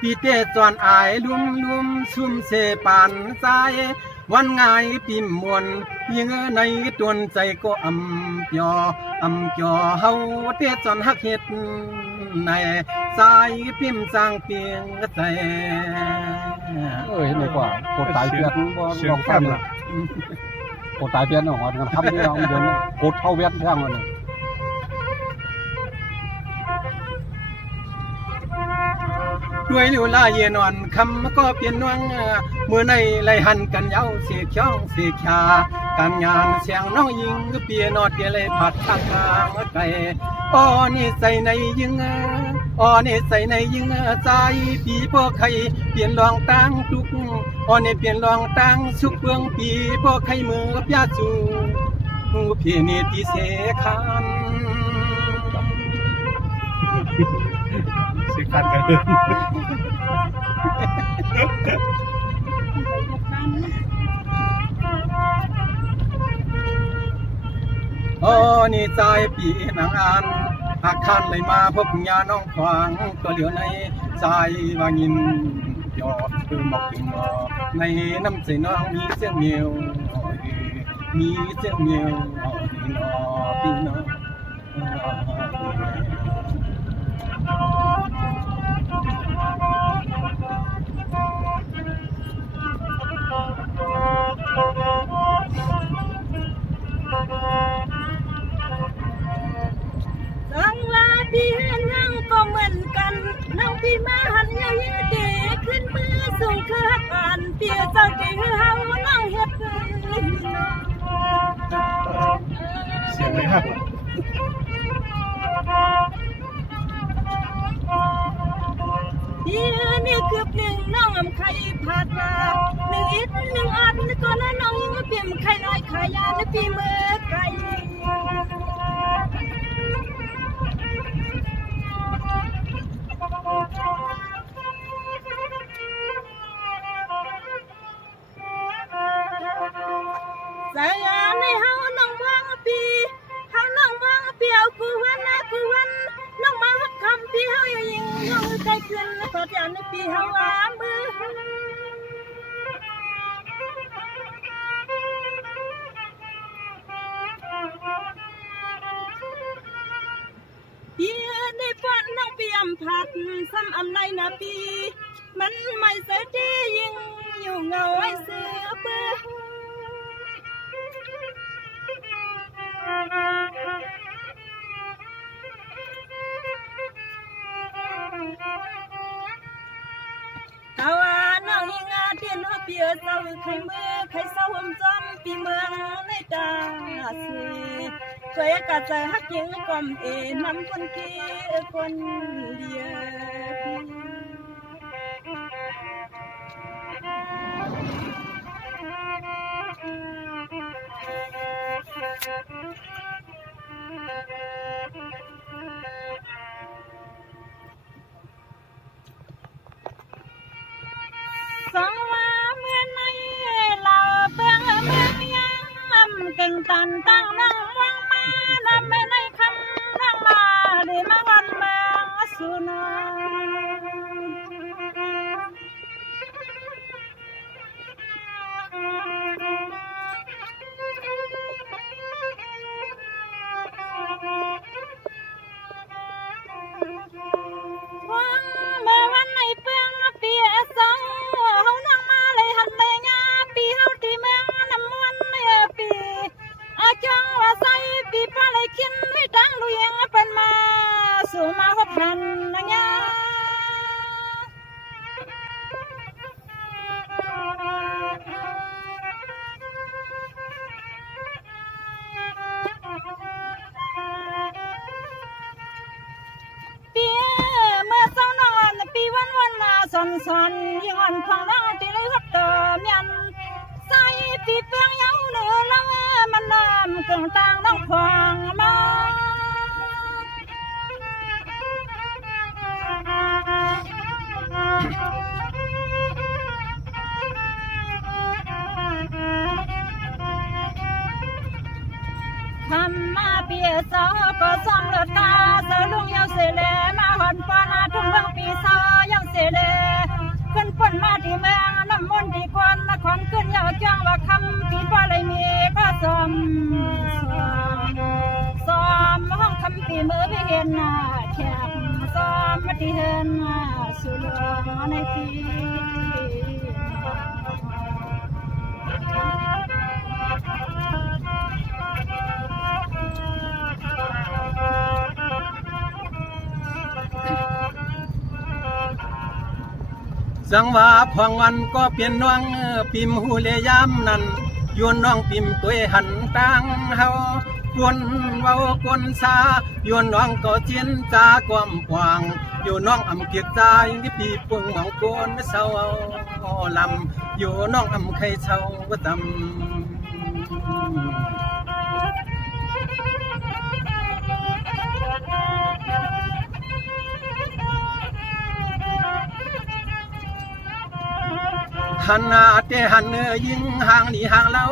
ปีเตจวนอายลุ่มซุ่มเสปานใจวันงายปิ่มมวนยิงในตวนใจก็อำเฮาเตจวนฮักเฮ็ดในสายปิ่มสร้างเปียงใจเห็นไหมกว่าโคตรตายเพี้ยนบ่ลองฟังเลยโคตรตายเพี้ยนเนาะกันทำนี่เอาเดี๋ยวโคตรเท่าเวียนแท่งเลยด้วยลิวลาเยนอนคำก็เปลี่ยนนวงเมื่อในไหลหันกันเย้าเสียช่องเสียชาการงานเสียงน้องยิงก็เปียนอดเปียเลยผัดทางทางไกลอ้อนี่ใส่ในยิงอ้อนี่ใส่ในยิงใจปีพ่อใครเปลี่ยนรองตั้งทุกอ้อนี่เปลี่ยนรองตั้งสุกเบื้องปีพ่อใครมือกับยาจูเพียนี่ตีเสขันสิคันกันโอ้นี่ใจปีนางอันหากคันเลยมาพบญาน้องขวางก็เหลือในใจวางินยอดคือหมอกถึงหมอในน้ำใจน้องมีเสียงเมียวมีเสียงเมียวพี่น้องสังวาพี่นั่งก็เหมือนกันนั่งพี่มาหันยายิ่งเก๋ขึ้นมือส่งเครือกันเปียเจ้าเก๋เฮานั่งเฮ็ดเสียงเลยครับพี่นี่คืบหนึ่งน้องอำไข่ผัดมาหนึ่งอิดหนึ่งอันก็แล้วน้องยิ่งเปี่ยมไข่น้อยขายยาในปีมือไก่สายในเฮาน้องวางปีเฮาน้องวางปีเอากูวันน้องมาฮักคำปีเฮาอย่ายิงน้องใจเกินแล้วก็จะในปีเฮาว่ามือปีในฝันน้องปีอำพัดซ้ำอำในนาปีมันไม่เสียดียิงอยู่เงาไอ้เสือเปื้อตาว่าน้องยิงอาเทียนเปียเศร้าไข่มือไข่เศร้าหอมจอมปีเมืองในตาสีเคยกะใจฮักยิงกอมน้ำคนกี้คนเดียวสังว่าเมื่อในเราเปลืองเมืองยังเก่งตันตั้งนั่งวังมาลำไม่ในคำนั่งมาได้มาวันเมืองสุนวังเมื่อวันในเปลืองเปียสองเขานั่งมาเลยหันเลยงาปีเขาที่เมืองน้ำมันปีอาจังว่าใส่ปีปลาไหลกินไม่ดังดูยังเป็นมาสู่มาพบกันนะยาปีเมื่อเช้านอนปีวันสอนยิ่งอ่อนของเราที่เลยหัดเติมยันใส่ปีเปียงเย้าเนื้อแล้วมันน้ำเกินต่างน้องควางมาทำมาเปียสาวก็ซ้อมเลือดตาเสือลุงเยาเสเลมาหอนปานาทุ่งเมืองปีสาวยังเสเล นแขกซ้อมมาที่เฮินสู่หลวงในปีสังว่าพองวันก็เปลี่ยนน้องปิมหูเลยยามนั้นยวนน้องปิมตัวหันตังเฮากวนเว้ากวนซายวนน้องก็เจียนจากวามกว้างอยู่น้องอำเกียกใจที่ปีปุ่งมองกวนเศร้าลำอยู่น้องอำไข่เศร้าว่าตำหันหน้าแต่หันเนื้อยิงห่างหนีห่างเล่า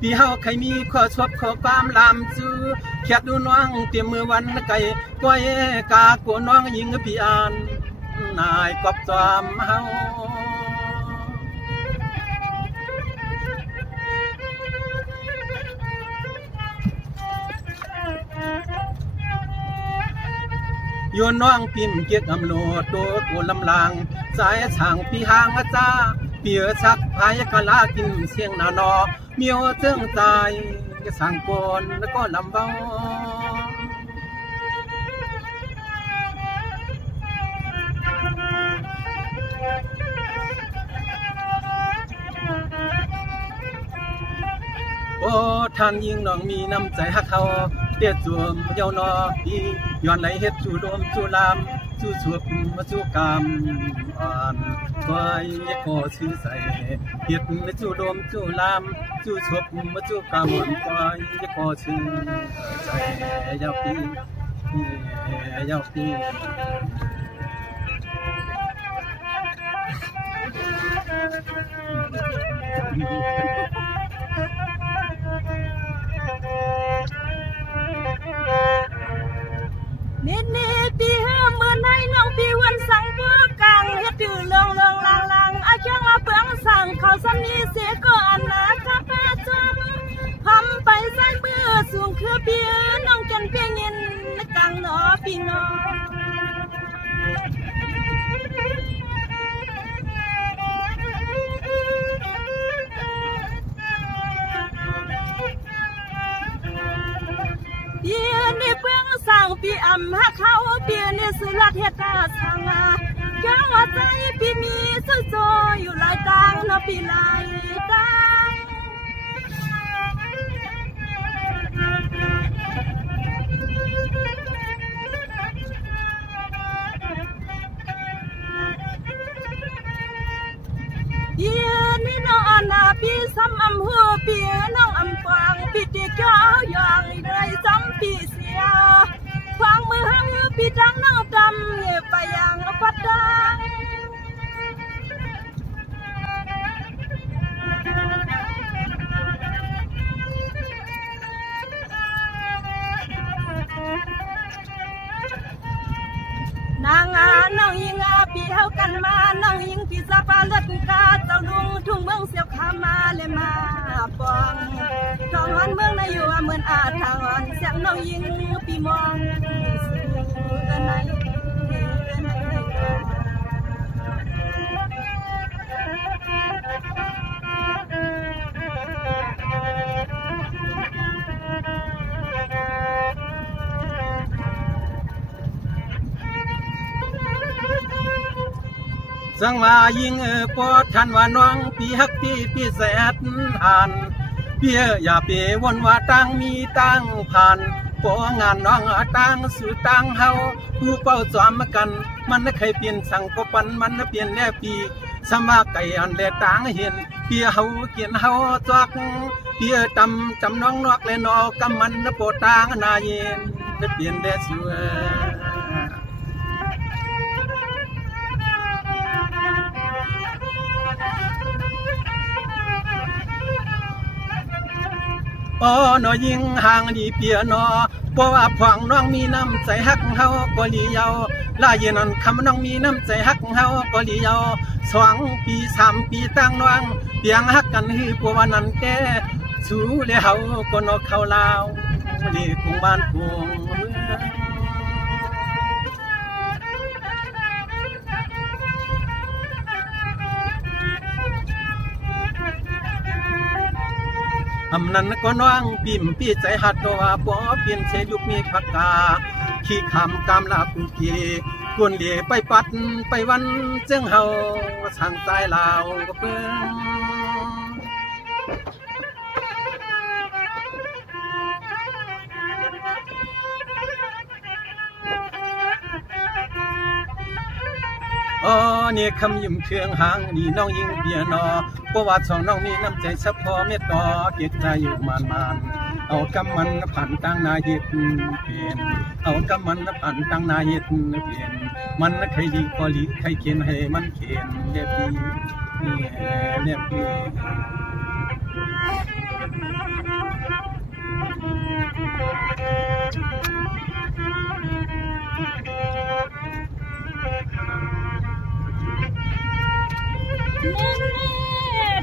พี่เฮาใครมีข้อชอบข้อความลามจื้อแคบดูน้องเตรียมมือวันไก่ก้อยกากลัวน้องยิงพี่อ่านนายกอบตามเฮาโยนน้องปิ่มเกียกอำโลดโตโกลำลางสายช่างพี่ห่างอาจาเปียชักพายกะลากินเสียงนานอเมียวเจิงใจสั่งกนแล้วก็ลำเบาโอ้ท่านยิ่งน้องมีน้ำใจฮักเขาเตี้ยจวมเยาวนออีย้อนไหลเฮ็ดจู่โดมจู่ลามจู่สวบมาจู่กามอ่านไว้ก็ชื่อใส่เฮ็ดจู่โดมจู่ลามจู่สวบมาจู่กามไว้ก็ชื่อใส่ยาวปียาวปีนิดปีห้าเมื่อในน้องพี่วันสั่งเพื่อกลางเฮ็ดดื้อเรื่องลางอาเชียงละเปลืองสั่งเขาซ้ำนี้เสียก็อันนะข้าพเจ้าทำไปใส่มือสูงคือพี่น้องกันเพียงเงินกลางหนอพี่น้องเปียนี่เพื่องสั่งพี่อำฮักเขาเปียนี่สุรัตเฮ็ดตาสั่งแก้วใจพี่มีสุโจอยู่หลายตังเนาะพี่หลายตังเปียนี่น้องอันนาพี่ซ้ำอำหัวเปียน้องอำฟางพี่ตีเจ้าอย่างเลยซ้ำพี่เสียฟังมือหังพี่จังน้องดำไปยังพัดดังนางน้องยิงพี่เฮากันมาน้องยิงพี่สะพาเลือดกาเจ้าลุงทุ่งเมืองเสียวขามาเลยมาปองทองหันเมืองในอยู่เหมือนอาทางอ่อนเสียงน้องยิงพี่มองสู่กันไหนสังว่ายิงปอดทันว่าน้องพี่ฮักพี่แสดอ่านเปียอย่าเปวนว่าตั้งมีตั้งผ่านปองานน้องตั้งสู่ตั้งเฮาผู้เป้าจอมกันมันเคยเปลี่ยนสั่งก็ปันมันเปลี่ยนแน่ปีสมาไก่อันแลต่างเห็นเปียเฮาเกียนเฮาจอกเปียจำน้องนอกและนอกำมันโปต่างนาเย็นเปลี่ยนแด่สวยอ๋อนอยิงห่างดีเปียนอเพราะว่าผวังน้องมีน้ำใจฮักเฮาก็ลีเยาลาเย็นนั้นคำน้องมีน้ำใจฮักเฮาก็ลีเยา2 ปี 3 ปีตั้งน้องเปียงฮักกันฮือเพราะว่านั้นแก่สู้แล้วเฮาก็นอกเข้าลาวดีคงบ้านคงเมือง ำนั้นก็น้องปิ่มปีใจหัดตัวบ่เปลี่ยนเสยุกมีผักกาขี้คำกามลาปุกีกวนเหลียไปปัดไปวันเจ้งเฮาทางใจลาวก็เพิ่งอ๋อเนี่ยคำยิ้มเครื่องหางนี่น้องยิงเบียนอประวัติสองน้องมีน้ำใจซับพอเม็ดต่อเกียรติใจอยู่มานเอากำมันผ่านตั้งนาเย็ดเปลี่ยนเอากำมันผ่านตั้งนาเย็ดเปลี่ยนมันใครดีก็ลีใครเขียนให้มันเขียนเรียบดีเรียบดี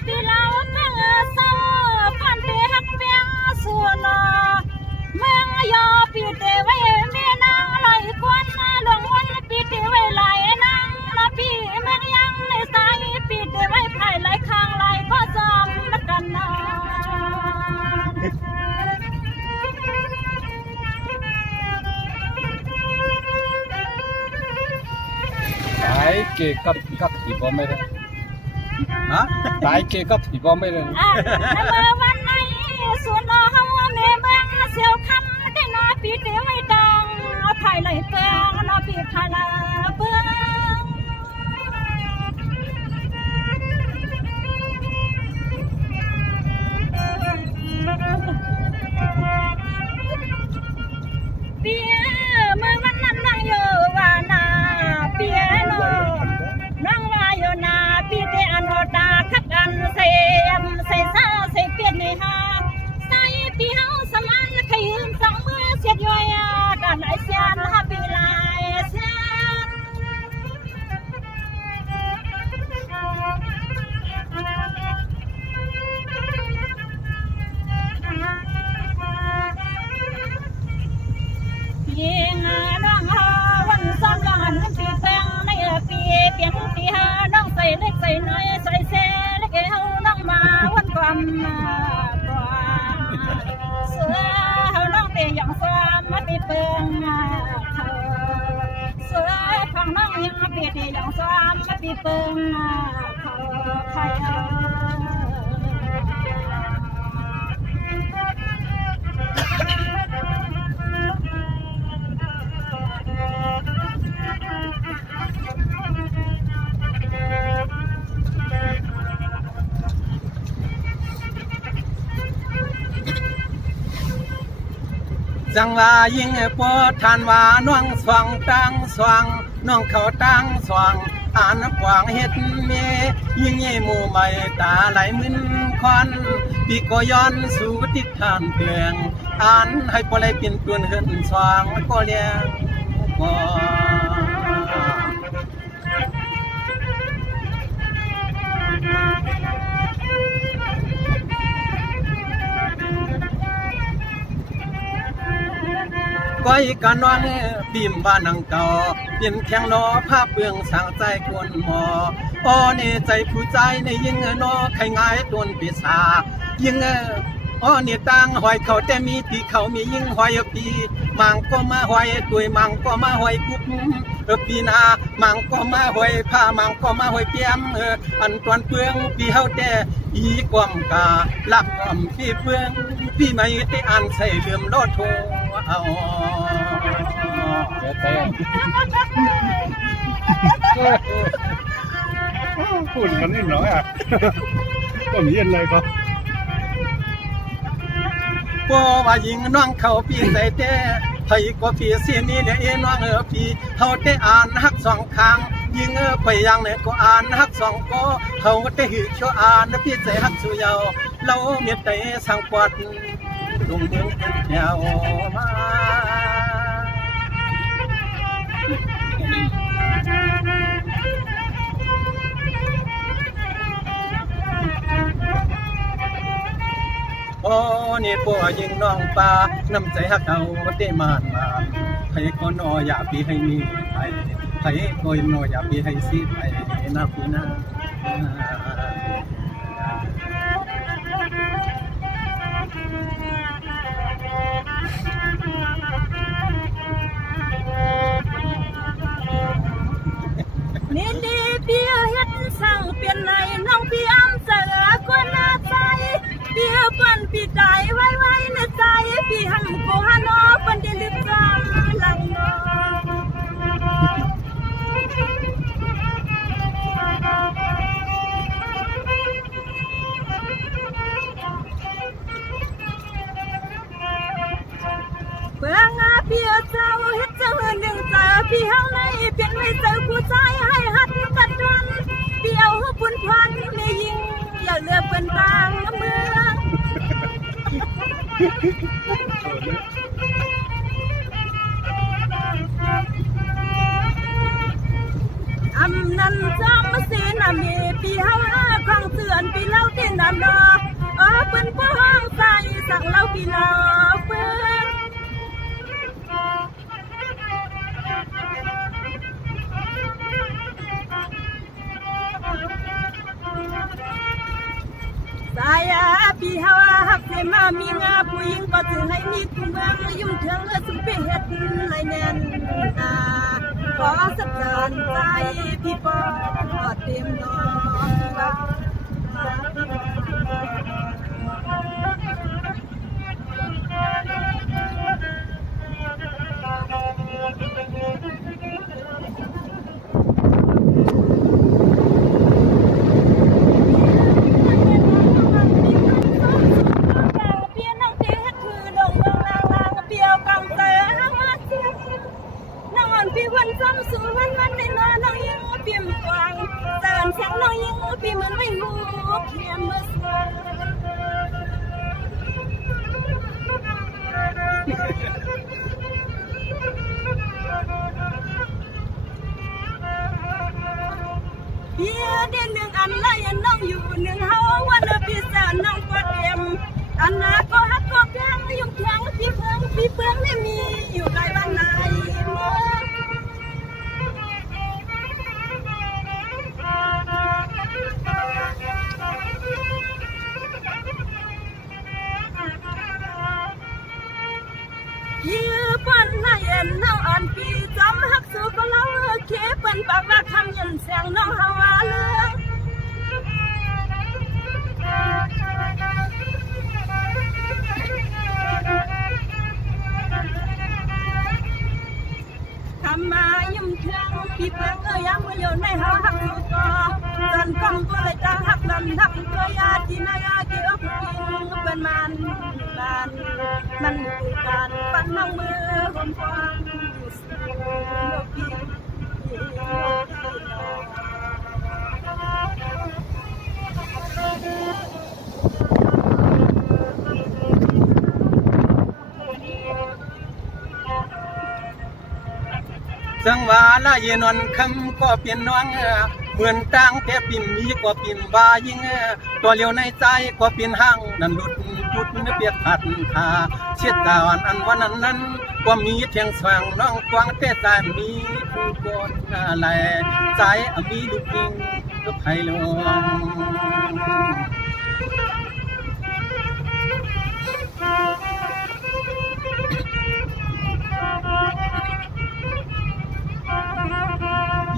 ที่เราตั้งเศร้าพันเตหักเปียงส่วนเมืองยอปีเตไว้เมีนางลอยควันหลวงวันปีเตไว้ไหลนางละพี่เมืองยังในสายปีเตไว้ไผ่ไหลข้างไหลก็จอมนักกันนาตายเกกับผีบอมไม่ได้ ฮะ ตายเกกับผีบอมไม่ได้ วันไหนส่วนเฮาเมเมืองเสียวคำได้นอปีเตไว้ดังไผ่ไหลเปียงนอปีไผ่ไหลเปียงเปียเมื่อวันนั้นนั่งอยู่ว่านาเปียโนนั่งว่าอยู่นาปีเตอันโอตาคักอันใส่ซาใส่เปียในหาใส่ปีเฮาสมานขยืนสองมือเสียดย่อยกันไหลเสียนหาปีไหลเสียนยิงน้องวันซ้อมร้อนปีแปงในปีเปียงปีหาน้องใส่เล็กใส่น้อยใส่เสเล็กเฮาน้องมาวันความเสือเฮาน้องเตยองซ้อมมาปีเปิงเขาเสือของน้องยังปีเตยองซ้อมมาปีเปิงเขาใครจังว่ายิงปอทานว่าน้องสว่างตั้งสว่างน้องเขาตั้งสว่างอ่านกวางเฮ็ดเมยิงเย่หมู่ใหม่ตาไหลมึนควันปีก็ย้อนสู่ทิศทางเตืองอ่านให้พอไหลเปลี่ยนตัวเฮินสว่างก็เลี้ยงบ่ก้อยกันน้องปิ่มบ้านนังเก่าเปลี่ยนแข้งล้อภาพเบื้องสางใจกวนหมออ้อเนใจผู้ใจในยิงนอไข่ง่ายโดนปีศาจยิงอ้อเนี่ยตั้งหอยเขาแต่มีปีเขามียิงหอยปีมังก็มาหอยตุยมังก็มาหอยกุ๊บปีนามังก็มาหอยผ้ามังก็มาหอยเปียมอันตวนเปืองปีเฮาแต่อีความกาลักความพี่เปืองพี่ไม่ได้อ่านใส่เลื่อมโลดโทเอาแต่พูดกันนิดหน่อยก็มีอะไรก็บ่ว่ายิงน้องเขาพี่ใส่แต่ไผก็พี่เสียนี่แหละน้องพี่เฮาได้อ่านฮักสองข้างยิงไปยังเนี่ยก็อ่านฮักสองก็เฮาได้หือชั่วอ่านพี่ใจฮักสุยาวเราเมียใจสังปวดลงเมืองแถวมาโอ้นี่ปัวยิงน้องปลาน้ำใจฮักเอาได้มานให้ก็นออย่าปีให้มีให้ก็นออย่าปีให้สิให้นาปีนา นี่ดีพี่เฮ็ดสั่งเปลี่ยนในน้องพี่อ้ำเสือคนหน้าใจพี่เปิ้นพี่ใจไว้ในใจพี่หันโกหันโอเปิ้นได้ลึกจำหลังน้เพื่องาพี่เจ้าเฮ็ดเจ้าหนึ่งเจอพี่เฮาในเปลี่ยนไม่เจอผู้ชายให้หัดกัดจนพี่เอาบุญพันไม่ยิงอย่าเลือกเป็นทางเมืองอำนันจอมสีนามีพี่เฮาของเตือนพี่เล่าที่นำดอเป็นผู้ห้องใจสั่งเล่าพี่เล่าเพื่อนสายพี่เฮาหักเสมามีงาผู้หญิงก็ถือให้มีทุกเมืองยุ่งเถิงสุเปเฮ็ดไรแน่นขอสักเดินใจพี่ปอเต็มนพี่วันซ้ำสู่วันในนอนน้องยังเปี่ยมกว้างเดินแสงน้องยังพี่เหมือนไม่หูเพียงเมื่อสพี่เด่นหนึ่งอันไรน้องอยู่หนึ่งเฮาวันพี่แสนน้องก็เต็มอันนาก็ฮักก็แพงยุ่งแข็งพี่เพิ่งไม่มีอยู่ในบ้านไหนเมืองยื้อปันให้เอ็นน้องอ่อนปีจำหักสู่ก็เล่าเคปันปากว่าคำยันเสียงน้องฮาวาเลืองทำมายุ่งเทืองพี่เพื่อนยังมาอยู่ในหาหักสู่ก็จนกำก็เลยจะหักดันหักตัวยาที่นายาเกี่ยวกับกินเป็นมันคือการปั้นน้องมือผมฟังสังวาลาเยนวนคำก็เปลี่ยนน้องเหมือนตั้งแต่ปิ่มมีกว่าปิ่มบายิงตัวเลี้ยวในใจกว่าปิ่นห้างนั่นหลุดจุดเปียกผัดทาเช็ดตาวันนั้นกว่ามีเทียงสว่างน้องกวางแต่ใจมีผู้คนอะไรใจมีลูกยิงก็ไผ่ลง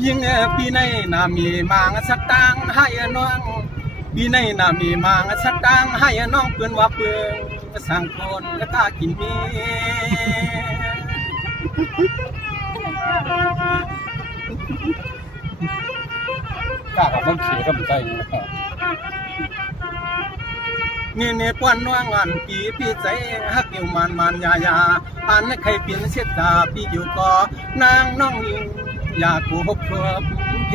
ยิงปีในนามีมางสักตังให้น้องปีในนามีมางสักตังให้น้องเพื่อนว่าเพื่อนสั่งคนและตากินมีกล้ากับมันเสียกับใจนี่ป้อนน้องอันปีใจฮักอยู่มันยาอันใครเปลี่ยนเสียตาพี่อยู่ก็นางน้องยิงอยากกูพบครบเพ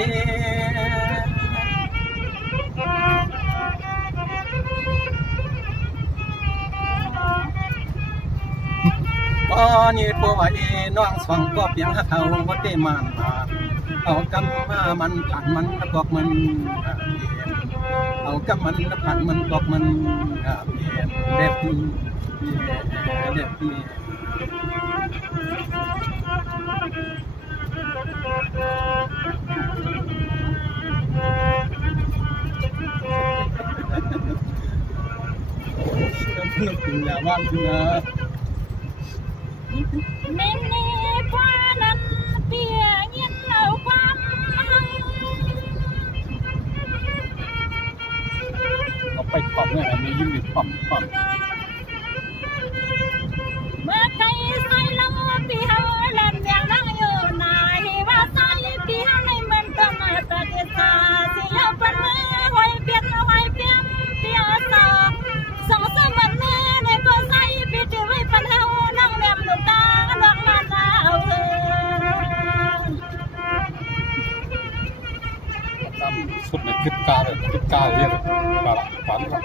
พอนี่ปัวเอน้องสองก็เพียงหักเขาวัดเตมันเอากำมามันผ่านมันบอกมันเอากำมันผ่านมันบอกมันเด็บ นกถึงยาบ้านถึงนะ เน้นนี่กว่านั้นเปียเงินเอาความหัง เอาไปปั๊มเนี่ยมียิ้มอยู่ปั๊ม เมื่อใครใส่ลงปีเฮาแล่นเวียงนั่งอยู่นายว่าใส่ปีเฮาในเมืองต้นประเทศชาสิยาปันมือหอยเปียนเปียสองสามวันนี้ในบ่ใส่ปีที่ไว้ปันเฮานั่งแนมลูกตาดอกมาหนาวเอิ้น ตามสุดเนี่ยคิดกาเลยเรียกกาละฝันครับ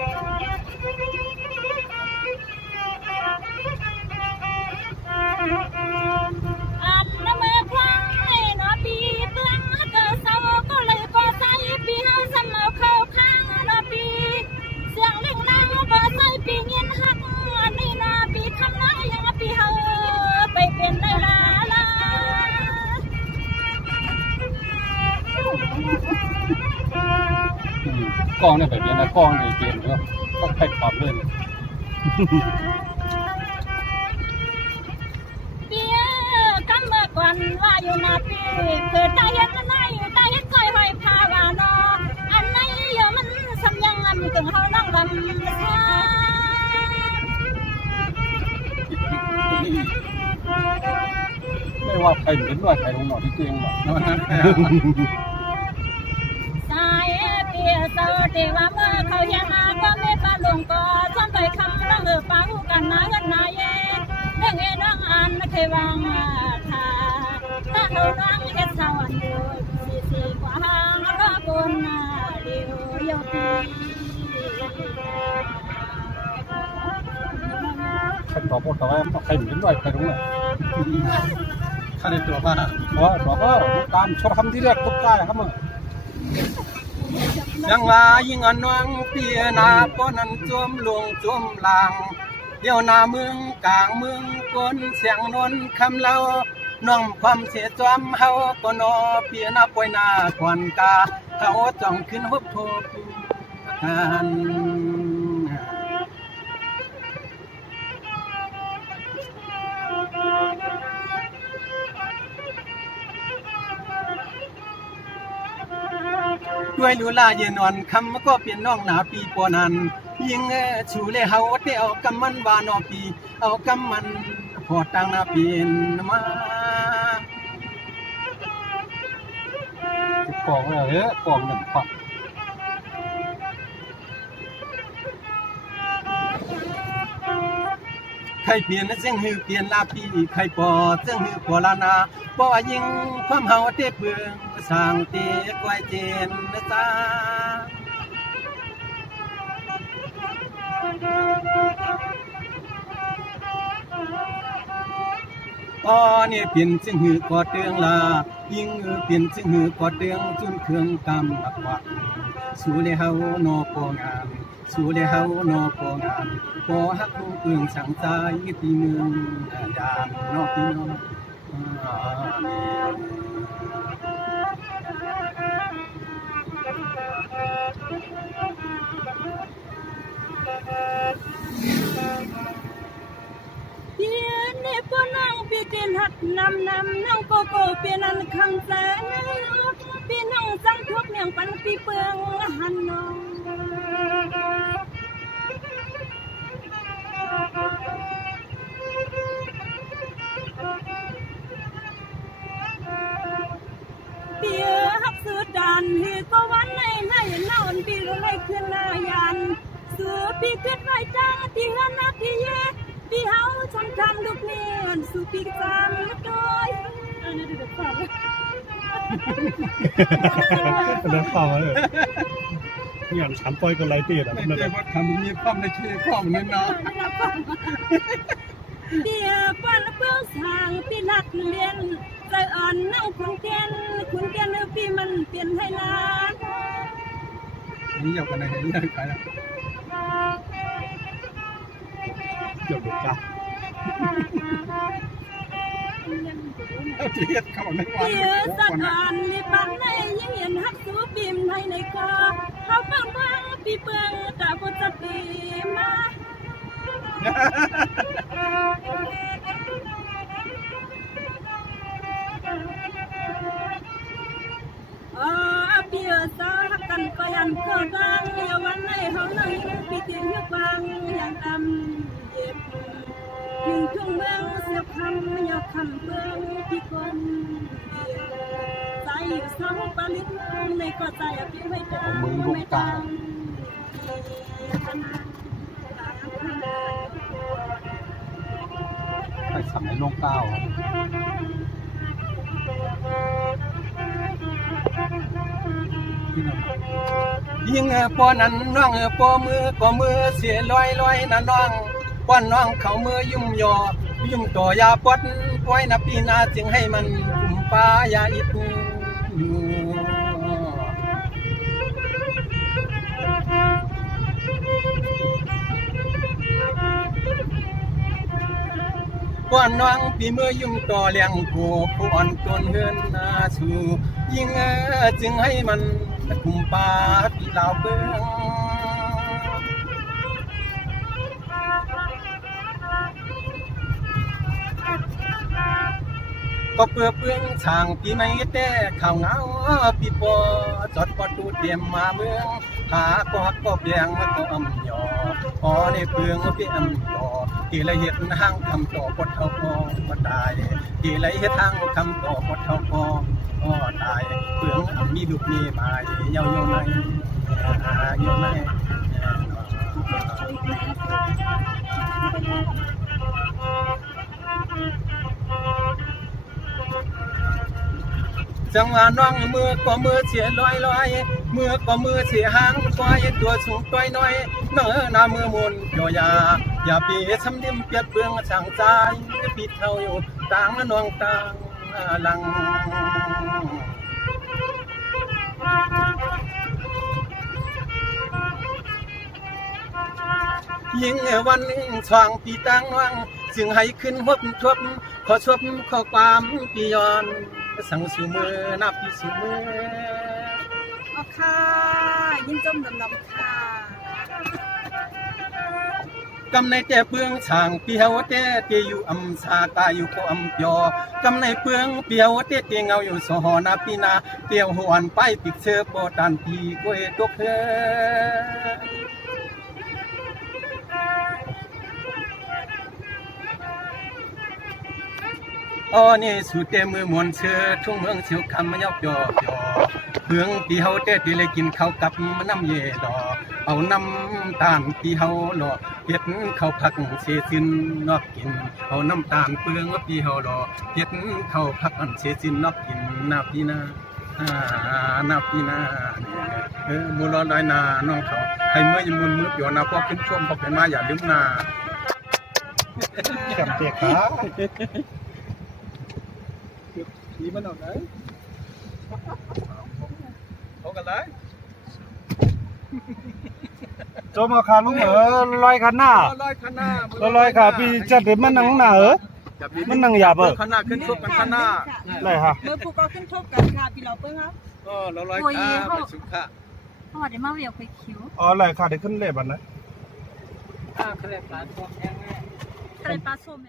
อันน้ำมือพลังให้หนอปีเปื้องเกิดเศร้าก็เลยบ่ใส่ปีเฮาสำเอาเข้าข้างหนอปีเสียงเล่งนางบ่ใส่ปีเงินหักอันนี้หนอปีคำนายังปีเฮาไปเป็นได้ละ กองเนี่ยแบบนี้นะกองในเกมเนาะก็ไปปั๊มเลย เปียกำเมื่อก่อนว่าอยู่นาปีเกิดตาเห็นอันไหนตาเห็นคอยหอยพาวานออันไหนเดี๋ยวมันสำยังถึงเฮานั่งลำชา ไม่ว่าใครเห็นว่าใครลงหนอที่เก่งหรอก นอนนั้น สายเปียเสาเทว่าเมื่อเขาเฮียนาก็ไม่ปาลงก็ซ้ำไปคำละเออปาหูกันนากันนาเย่เรื่องเอ็น้องอันเคยวังทาตาเราน้องเฮ็ดสาวอันเดียวสีกว่าหางก็บนเดียวเยาปี ใครตอบว่าใครเห็นว่าใครลงเนี่ย ข้าได้ตัวบ้า ว่าบอกว่าตามชอบทำที่แรกทุกกายครับมึง ยังว่ายิ่งอันนวงเปียนาป้อนั้นจมลงจมลางเดี๋ยวหน้าเมืองกลางเมืองคนเสียงนนคำเล่าน้องความเสียจอมเฮาก็นอเปียนาป่วยนาควันกาเขาจ้องขึ้นฮบทบกัน ด้วยลูลาเยนอนคำก็เปลี่ยนน้องหนาปีปอนันยิงชูเลเฮาเตเอากำมันบานอปีเอากำมันพอตังนาเปลี่ยนมาก องเนี่ยเฮ้ยกองหนึ่งปั๊ม ใครเปลี่ยนเสียงฮือเปลี่ยนลาปีใครปอเสียงฮือปอลานาปอยิงความเฮาเตเบืองสร้างเตกไว้เจนนะจ๊ะ อ๋อเนี่ยเปลี่ยนจึงหือกอดเตืองลายิงเปลี่ยนจึงหือกอดเตืองจุนเครื่องกำบักวักสู่เลเฮานอปองามสู่เลเฮานอปองามปอฮักลูกเอื้องสังใจที่เมืองยามนอพี่น้องเปียนในปนังปีเกนหักนำนังโกโก้เปียนันคังแสนปีนังสังทุกเนียงปันปีเปืองหันนองเปียหักสือดานฮือก็วันในนอนปีก็เลยขึ้นนายันสือปีขึ้นไว้จ้าที่หันนักที่เย่ปีเฮาชนทำลูกเนียนสู่ปีจำก้อยอันนี้เด็กฟัง เดินเปล่าเลยนี่อย่างฉันปล่อยกันไรเตี้ยอ่ะ ไม่ นั่น ใช่ แหละ ว่าทำมีความในชื่อความนั่นเนาะ เปียปันเปื้องสางปีนักเรียนใจอ่อนนั่งคุณเตียนปีมันเปลี่ยนให้นาน นี่อยากกันไหนนี่อยากไปแล้ว เกี่ยวกับจ้า เอาที่เฮ็ดเข้าในวัน เปียสะอ่อนในปันในยิ่งเห็นฮักสูปีมให้ในคอเขาเปิ้งปีเปื้องตาบุตรปีมา เปียสากันก็ยันเกิดดังเยาวันในเขาหนึ่งปีเตียงเยอะฟังอย่างดำเย็บยิงทุ่งเมืองเสียคำยาคำเมืองที่คนใจสาวปลิตในก็ใจพี่ไม่ดังไม่ดัง ไปสมัยลงเก้า ยิงปอนั้นน้องปอมือก็มือเสียลอยนะน้องป้อนน้องเขามือยุ่มยอยุ่มต่อยาปดปล่อยนะปีนาจึงให้มันกุมปายาอิดอยู่ป้อนน้องปีมือยุ่มต่อเลี้ยงกูผู้อ่อนตนเฮือนนาชูยิงจึงให้มันกุมปาปีลาวเบื้องก็เปื้อเปื้องช่างปีไม่แต่ข่าวเงาปีปอจอดปอดูเตรียมมาเมืองหาก็ฮักก็เบียงก็อำยอพอในเปลืองเปียมต่อที่ละเอียดห้างคำต่อปดเท่าพอก็ตายที่ละเอียดห้างคำต่อปดเท่าพอก็ตายเปลืองมีดุมีหมายเยาโยในโยในจังหวะน้องมือก็มือเสียลอยมือก็มือเสียหางควายตัวสูงตัวน้อยเนื้อหน้ามือมุนอย่าปีช้ำดิ้มเปียกเปลืองช่างใจปิดเท่าอยู่ต่างน้องต่างหลังยิงวันช่างปีต่างวังจึงให้ขึ้นหบทบขอชบขอความปีย้อนสั่งสู่มือนับปีสู่มืออ๋อค่ะยินจมดำค่ะกำในแต่เปลืองช่างเปียวแต่เตอยู่อำสากาอยู่ก็อำยอกำในเปลืองเปียวแต่เตเงาอยู่สหนาปีนาเตียวหวนไปปิกเชือปอตันปีกวยตกเฮอ๋อนี่สุดเต็มมือมวนเชือทุ่งเมืองเชียวคำมันยอกยอเพืองปีเฮาเต้ตีเลยกินข้าวกับมันน้ำเย่ดอเอาน้ำตาลปีเฮาหล่อเฮ็ดข้าวผักเสียสินนอกกินเอาน้ำตาลเปลืองปีเฮาหล่อเฮ็ดข้าวผักอันเสียสินนอกกินนาปีนานาปีนามูลลอยนาน้องเขาให้เมื่อยมุนมืดอยู่นาพอขึ้นชมพอเป็นมาอย่าลืมนา แจ่มเจ๊ขา ผีมันเอาไหนเอากันเลย โจมาขาลุงลอยคันหน้า ลอยขนา ลอยขาพี่จัดเดี๋ยวมันนั่งหน้ามันนั่งหยาบขนาขึ้นชกกันขนา ไรฮะ เมื่อผู้ก็ขึ้นทบกันค่ะพี่เราเปิ้งครับ เราลอยขาไปสุขะ พ่อได้มาเวียวไปคิ้ว อ๋อไรขาได้ขึ้นเล็บอันนะ เขาเรียกปลาทองแห้ง ทะเลปลาส้ม